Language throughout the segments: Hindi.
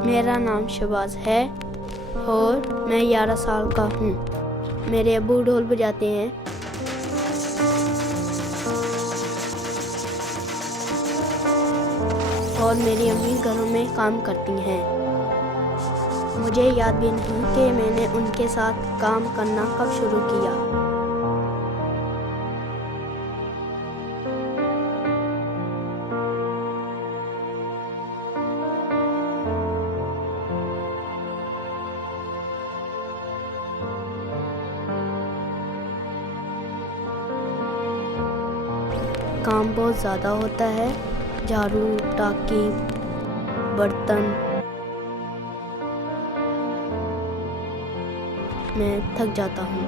मेरा नाम शहबाज है और मैं 11 साल का हूँ। मेरे अब्बू ढोल बजाते हैं। और मेरी अम्मी घरों में काम करती हैं। मुझे याद भी नहीं कि मैंने उनके साथ काम करना कब शुरू किया। काम बहुत ज़्यादा होता है, झाड़ू, टाकी, बर्तन। मैं थक जाता हूँ।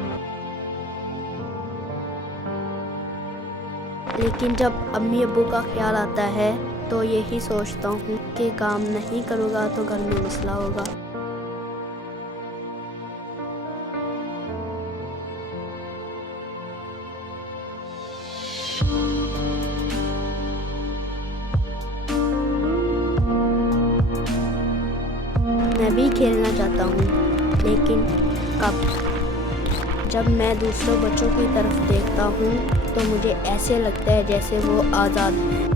लेकिन जब अम्मी अब्बू का ख्याल आता है तो यही सोचता हूँ कि काम नहीं करूँगा तो घर में मसला होगा। मैं भी खेलना चाहता हूँ, लेकिन कब? जब मैं दूसरे बच्चों की तरफ देखता हूँ तो मुझे ऐसे लगता है जैसे वो आज़ाद हैं।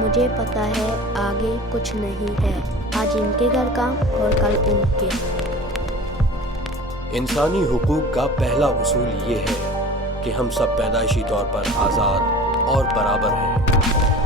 मुझे पता है आगे कुछ नहीं है। आज इनके घर काम और कल उनके। इंसानी हुकूक का पहला उसूल ये है कि हम सब पैदाइशी तौर पर आज़ाद और बराबर हैं।